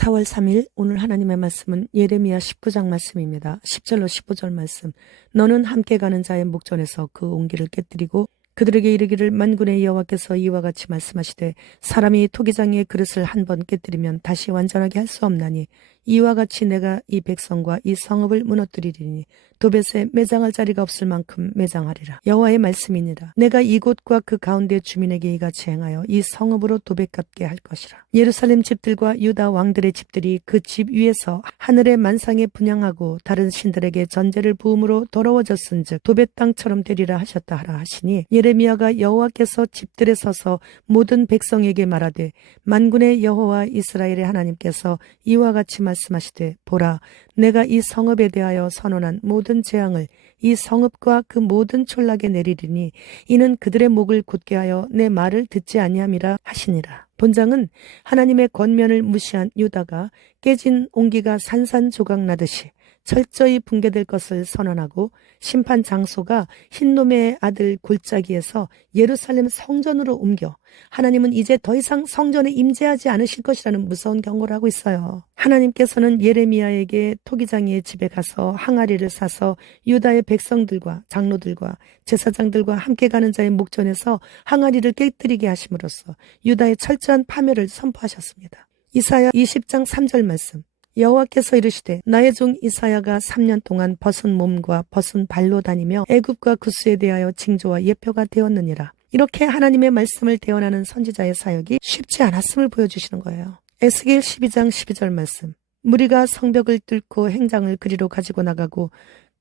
4월 3일 오늘 하나님의 말씀은 예레미야 19장 말씀입니다. 10절로 15절 말씀. 너는 함께 가는 자의 목전에서 그 온기를 깨뜨리고 그들에게 이르기를 만군의 여호와께서 이와 같이 말씀하시되 사람이 토기장의 그릇을 한 번 깨뜨리면 다시 완전하게 할 수 없나니 이와 같이 내가 이 백성과 이 성읍을 무너뜨리리니 도벳에 매장할 자리가 없을 만큼 매장하리라. 여호와의 말씀이니라. 내가 이곳과 그 가운데 주민에게 이같이 행하여 이 성읍으로 도벳 같게 할 것이라. 예루살렘 집들과 유다 왕들의 집들이 그 집 위에서 하늘의 만상에 분향하고 다른 신들에게 전제를 부음으로 더러워졌은즉 도벳 땅처럼 되리라 하셨다 하라 하시니 예레미야가 여호와께서 집들에 서서 모든 백성에게 말하되 만군의 여호와 이스라엘의 하나님께서 이와 같이 말씀하시되 보라 내가 이 성읍에 대하여 선언한 모든 재앙을 이 성읍과 그 모든 촌락에 내리리니 이는 그들의 목을 굳게 하여 내 말을 듣지 아니함이라 하시니라. 본장은 하나님의 권면을 무시한 유다가 깨진 옹기가 산산조각 나듯이 철저히 붕괴될 것을 선언하고 심판 장소가 흰놈의 아들 골짜기에서 예루살렘 성전으로 옮겨 하나님은 이제 더 이상 성전에 임재하지 않으실 것이라는 무서운 경고를 하고 있어요. 하나님께서는 예레미야에게 토기장이의 집에 가서 항아리를 사서 유다의 백성들과 장로들과 제사장들과 함께 가는 자의 목전에서 항아리를 깨뜨리게 하심으로써 유다의 철저한 파멸을 선포하셨습니다. 이사야 20장 3절 말씀. 여호와께서 이르시되 나의 종 이사야가 3년 동안 벗은 몸과 벗은 발로 다니며 애굽과 구스에 대하여 징조와 예표가 되었느니라. 이렇게 하나님의 말씀을 대언하는 선지자의 사역이 쉽지 않았음을 보여주시는 거예요. 에스겔 12장 12절 말씀. 무리가 성벽을 뚫고 행장을 그리로 가지고 나가고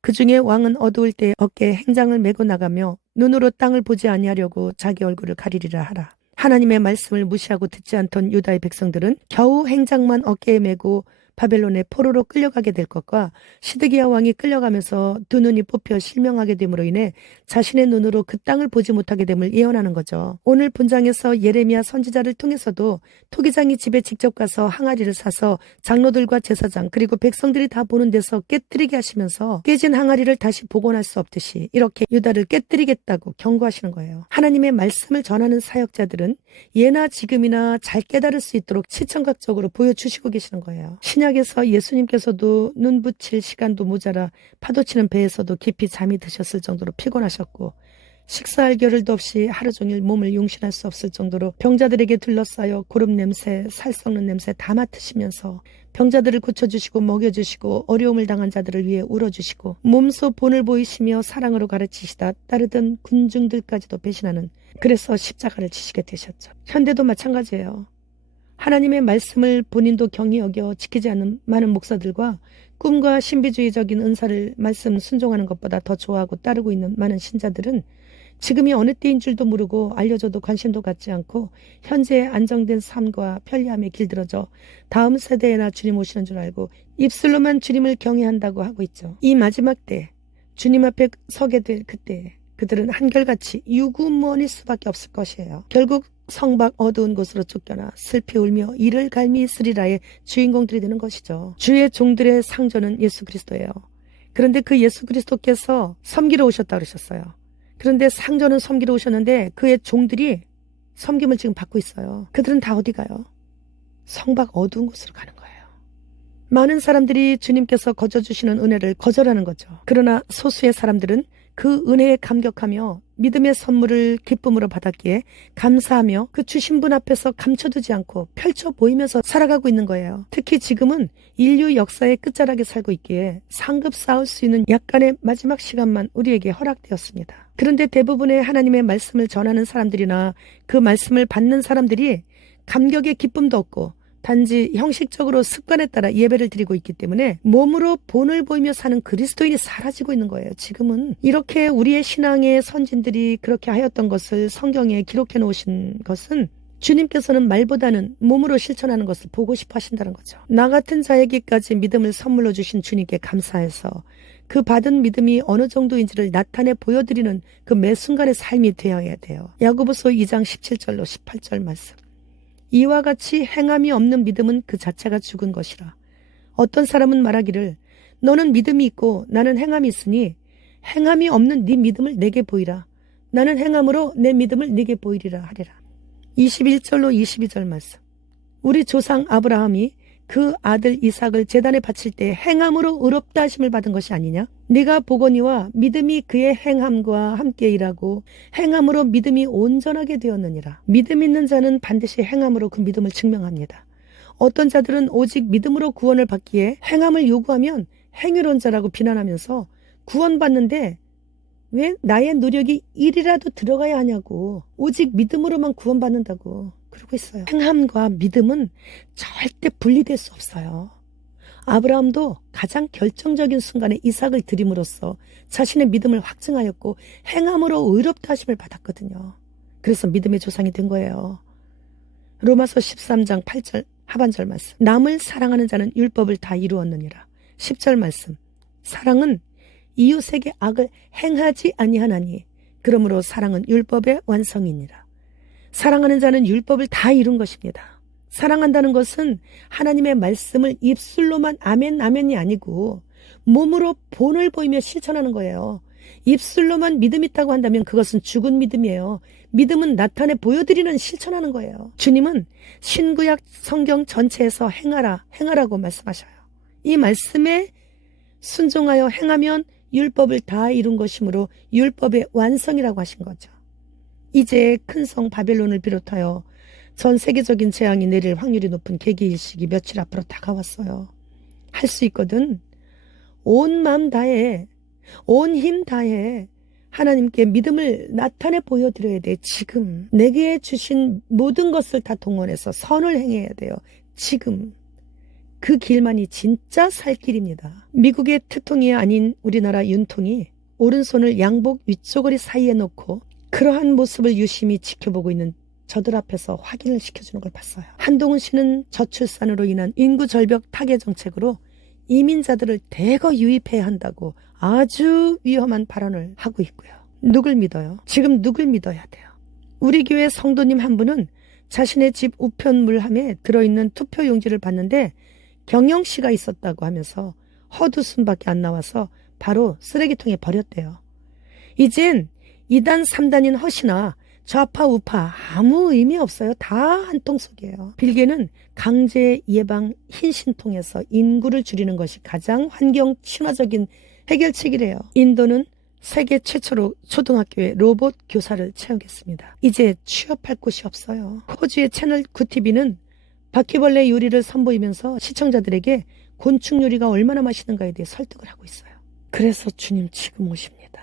그 중에 왕은 어두울 때 어깨에 행장을 메고 나가며 눈으로 땅을 보지 아니하려고 자기 얼굴을 가리리라 하라. 하나님의 말씀을 무시하고 듣지 않던 유다의 백성들은 겨우 행장만 어깨에 메고 바벨론의 포로로 끌려가게 될 것과 시드기야 왕이 끌려가면서 두 눈이 뽑혀 실명하게 됨으로 인해 자신의 눈으로 그 땅을 보지 못하게 됨을 예언하는 거죠. 오늘 본장에서 예레미야 선지자를 통해서도 토기장이 집에 직접 가서 항아리를 사서 장로들과 제사장 그리고 백성들이 다 보는 데서 깨뜨리게 하시면서 깨진 항아리를 다시 복원할 수 없듯이 이렇게 유다를 깨뜨리겠다고 경고하시는 거예요. 하나님의 말씀을 전하는 사역자들은 예나 지금이나 잘 깨달을 수 있도록 시청각적으로 보여주시고 계시는 거예요. 신약에서 예수님께서도 눈 붙일 시간도 모자라 파도치는 배에서도 깊이 잠이 드셨을 정도로 피곤하셨고 식사할 겨를도 없이 하루 종일 몸을 용신할 수 없을 정도로 병자들에게 둘러싸여 고름 냄새, 살 썩는 냄새 다 맡으시면서 병자들을 고쳐주시고 먹여주시고 어려움을 당한 자들을 위해 울어주시고 몸소 본을 보이시며 사랑으로 가르치시다 따르던 군중들까지도 배신하는 그래서 십자가를 지시게 되셨죠. 현대도 마찬가지예요. 하나님의 말씀을 본인도 경히 여겨 지키지 않는 많은 목사들과 꿈과 신비주의적인 은사를 말씀 순종하는 것보다 더 좋아하고 따르고 있는 많은 신자들은 지금이 어느 때인 줄도 모르고 알려줘도 관심도 갖지 않고 현재의 안정된 삶과 편리함에 길들어져 다음 세대에나 주님 오시는 줄 알고 입술로만 주님을 경외한다고 하고 있죠. 이 마지막 때 주님 앞에 서게 될 그때 그들은 한결같이 유구무원일 수밖에 없을 것이에요. 결국 성박 어두운 곳으로 쫓겨나 슬피 울며 이를 갈미 있으리라의 주인공들이 되는 것이죠. 주의 종들의 상전은 예수 그리스도예요. 그런데 그 예수 그리스도께서 섬기러 오셨다 그러셨어요. 그런데 상전은 섬기러 오셨는데 그의 종들이 섬김을 지금 받고 있어요. 그들은 다 어디 가요? 성박 어두운 곳으로 가는 거예요. 많은 사람들이 주님께서 거저주시는 은혜를 거절하는 거죠. 그러나 소수의 사람들은 그 은혜에 감격하며 믿음의 선물을 기쁨으로 받았기에 감사하며 그 주신 분 앞에서 감춰두지 않고 펼쳐 보이면서 살아가고 있는 거예요. 특히 지금은 인류 역사의 끝자락에 살고 있기에 상급 쌓을 수 있는 약간의 마지막 시간만 우리에게 허락되었습니다. 그런데 대부분의 하나님의 말씀을 전하는 사람들이나 그 말씀을 받는 사람들이 감격의 기쁨도 없고 단지 형식적으로 습관에 따라 예배를 드리고 있기 때문에 몸으로 본을 보이며 사는 그리스도인이 사라지고 있는 거예요. 지금은 이렇게 우리의 신앙의 선진들이 그렇게 하였던 것을 성경에 기록해 놓으신 것은 주님께서는 말보다는 몸으로 실천하는 것을 보고 싶어 하신다는 거죠. 나 같은 자에게까지 믿음을 선물로 주신 주님께 감사해서 그 받은 믿음이 어느 정도인지를 나타내 보여드리는 그 매 순간의 삶이 되어야 돼요. 야고보서 2장 17절로 18절 말씀. 이와 같이 행함이 없는 믿음은 그 자체가 죽은 것이라. 어떤 사람은 말하기를 너는 믿음이 있고 나는 행함이 있으니 행함이 없는 네 믿음을 내게 보이라. 나는 행함으로 내 믿음을 네게 보이리라 하리라. 21절로 22절 말씀. 우리 조상 아브라함이 그 아들 이삭을 제단에 바칠 때 행함으로 의롭다 하심을 받은 것이 아니냐? 네가 보거니와 믿음이 그의 행함과 함께 일하고 행함으로 믿음이 온전하게 되었느니라. 믿음 있는 자는 반드시 행함으로 그 믿음을 증명합니다. 어떤 자들은 오직 믿음으로 구원을 받기에 행함을 요구하면 행위론 자라고 비난하면서 구원받는데 왜 나의 노력이 1이라도 들어가야 하냐고, 오직 믿음으로만 구원받는다고 그러고 있어요. 행함과 믿음은 절대 분리될 수 없어요. 아브라함도 가장 결정적인 순간에 이삭을 드림으로써 자신의 믿음을 확증하였고 행함으로 의롭다 하심을 받았거든요. 그래서 믿음의 조상이 된 거예요. 로마서 13장 8절 하반절 말씀. 남을 사랑하는 자는 율법을 다 이루었느니라. 10절 말씀. 사랑은 이웃에게 악을 행하지 아니하나니 그러므로 사랑은 율법의 완성이니라. 사랑하는 자는 율법을 다 이룬 것입니다. 사랑한다는 것은 하나님의 말씀을 입술로만 아멘 아멘이 아니고 몸으로 본을 보이며 실천하는 거예요. 입술로만 믿음 있다고 한다면 그것은 죽은 믿음이에요. 믿음은 나타내 보여드리는 실천하는 거예요. 주님은 신구약 성경 전체에서 행하라고 말씀하셔요. 이 말씀에 순종하여 행하면 율법을 다 이룬 것이므로 율법의 완성이라고 하신 거죠. 이제 큰 성 바벨론을 비롯하여 전 세계적인 재앙이 내릴 확률이 높은 계기일식이 며칠 앞으로 다가왔어요. 할 수 있거든. 온 마음 다해, 온 힘 다해 하나님께 믿음을 나타내 보여드려야 돼. 지금 내게 주신 모든 것을 다 동원해서 선을 행해야 돼요. 지금. 그 길만이 진짜 살 길입니다. 미국의 트통이 아닌 우리나라 윤통이 오른손을 양복 윗조거리 사이에 놓고 그러한 모습을 유심히 지켜보고 있는 저들 앞에서 확인을 시켜주는 걸 봤어요. 한동훈 씨는 저출산으로 인한 인구 절벽 타개 정책으로 이민자들을 대거 유입해야 한다고 아주 위험한 발언을 하고 있고요. 누굴 믿어요? 지금 누굴 믿어야 돼요? 우리 교회 성도님 한 분은 자신의 집 우편 물함에 들어있는 투표 용지를 봤는데 경영씨가 있었다고 하면서 헛웃음밖에 안 나와서 바로 쓰레기통에 버렸대요. 이젠 2단 3단인 헛이나 좌파 우파 아무 의미 없어요. 다 한 통 속이에요. 빌게는 강제 예방 흰신통에서 인구를 줄이는 것이 가장 환경 친화적인 해결책이래요. 인도는 세계 최초로 초등학교에 로봇 교사를 채용했습니다. 이제 취업할 곳이 없어요. 호주의 채널 9TV는 바퀴벌레 요리를 선보이면서 시청자들에게 곤충 요리가 얼마나 맛있는가에 대해 설득을 하고 있어요. 그래서 주님 지금 오십니다.